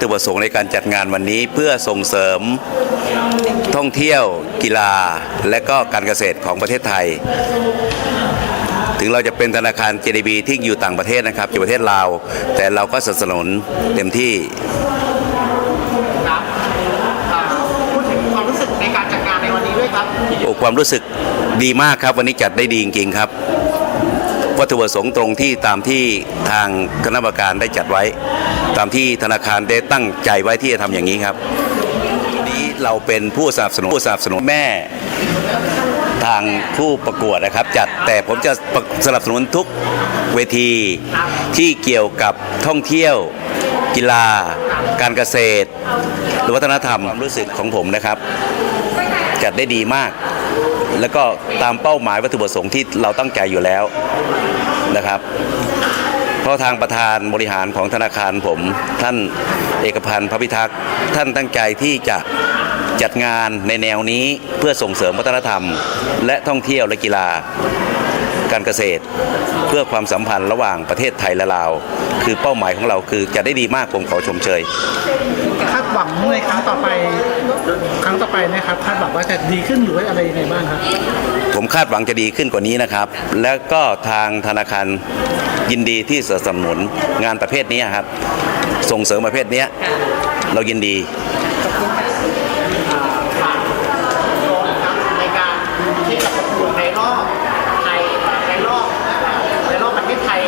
ถุประสงค์ในการจัดงานวันนี้เพื่อส่งเสริมท่องเที่ยวกีฬา และก็การเกษตรของประเทศไทย ถึงเราจะเป็นธนาคาร JDB ที่อยู่ต่างประเทศนะครับอยู่ประเทศลาว แต่เราก็สนับสนุนเต็มที่ครับอ่าพูดถึงความรู้สึกในการจัดงานในวันนี้ด้วยครับโอ้ความรู้สึกดีมากครับ วันนี้จัดได้ดีจริงๆครับ วัตถุประสงค์ตรงที่ตามที่ทางคณะกรรมการได้จัดไว้ ตามที่ธนาคารได้ตั้งใจไว้ที่จะทำอย่างนี้ครับนนี้เราเป็นผู้สนับสนุนผู้สนับสนุนแม่ทางผู้ประกวดนะครับ จัดแต่ผมจะสนับสนุนทุกเวทีที่เกี่ยวกับท่องเที่ยว กีฬา การเกษตรหรือวัฒนธรรมความรู้สึกของผมนะครับ จัดได้ดีมาก แล้วก็ตามเป้าหมายวัตถุประสงค์ที่เราตั้งใจอยู่แล้วนะครับ เพราะทางประธานบริหารของธนาคารผม ท่านเอกพันธ์พระพิทักษ์ท่านตั้งใจที่จะจัดงานในแนวนี้เพื่อส่งเสริมวัฒนธรรม และท่องเที่ยวและกีฬาการเกษตร เพื่อความสัมพันธ์ระหว่างประเทศไทยและลาว คือเป้าหมายของเราคือจะได้ดีมากผมขอชมเชย คาดหวังในครั้งต่อไป ครั้งต่อไปนะครับคาดหวังว่าจะดีขึ้นหรือว่าอะไรยังไงบ้างครับผมคาดหวังจะดีขึ้นกว่านี้นะครับ แล้วก็ทางธนาคารยินดีที่สนับสนุนงานประเภทนี้ครับ ส่งเสริมประเภทนี้เรายินดี ฝากโรงครับในการที่จะประกวดในรอบไทยในรอบในรอบประเทศไทย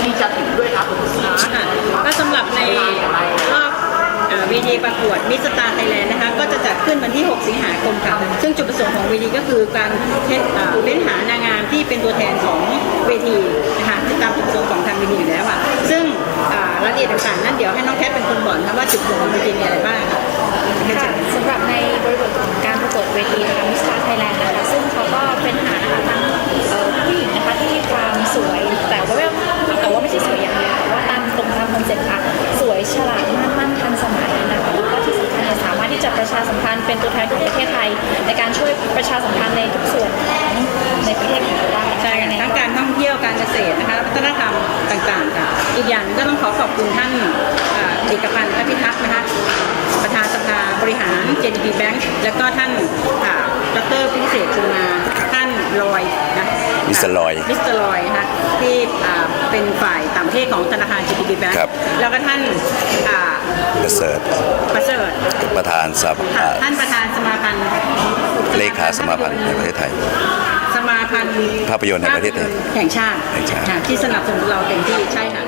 ที่จะถึงด้วยครับ ค่ะก็สำหรับในรอบเอ่อเวทีประกวดมิสตาร์ไทยแลนด์นะคะก็จะจัดขึ้นวันที่ 6 สิงหาคมค่ะ ซึ่ง จุดประสงค์ของเวทีก็คือการเค้นอ่อเล่นหานางงามที่เป็นตัวแทนของเวทีนะคะตามจุดประสงค์ เป็นตัวแทนของประเทศไทย ในการช่วยประชาสัมพันธ์ในทุกส่วนของในประเทศของเราได้ใช่ค่ะทั้งการท่องเที่ยวการเกษตรนะคะวัฒนธรรมต่างๆค่ะอีกอย่างหนึ่งก็ต้องขอขอบคุณท่านเอ่อเอกพันธ์พระพิทักษ์นะคะ ประธานสภาบริหาร JDB Bank แล้วก็ท่านอ่าดรพิเศษคุณมาท่านลอยนะมิสเตอร์ลอยมิสเตอร์ลอยนะคะที่อ่าเป็นฝ่ายต่างประเทศของธนาคาร JDB Bank ครับ แล้วก็ท่านอ่า ประเสริฐประเสริฐ ประธานสค่ะภาท่านประธานสมาพันธ์เลขาสมาพันธ์ในประเทศไทย สมาพันธ์ภาพยนตร์แห่งประเทศไทยแห่งชาติแห่งชาติค่ะที่สนับสนุนเราเต็มที่ใช่ค่ะ